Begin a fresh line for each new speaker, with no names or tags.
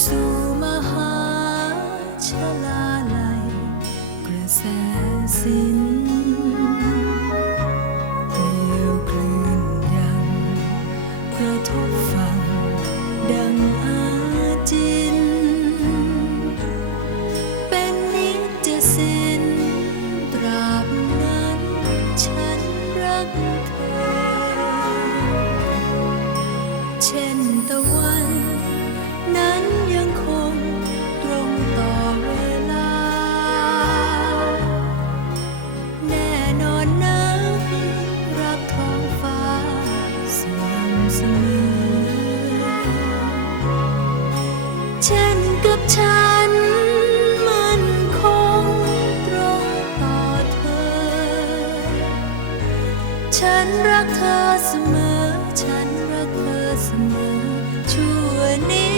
สู่มหาชลาลัยกระแสสินเยวกลืนยังกระทบฟ้ ฉันมันคงตรงต่อเธอ ฉันรักเธอเสมอ ฉันรักเธอเสมอชั่วนิ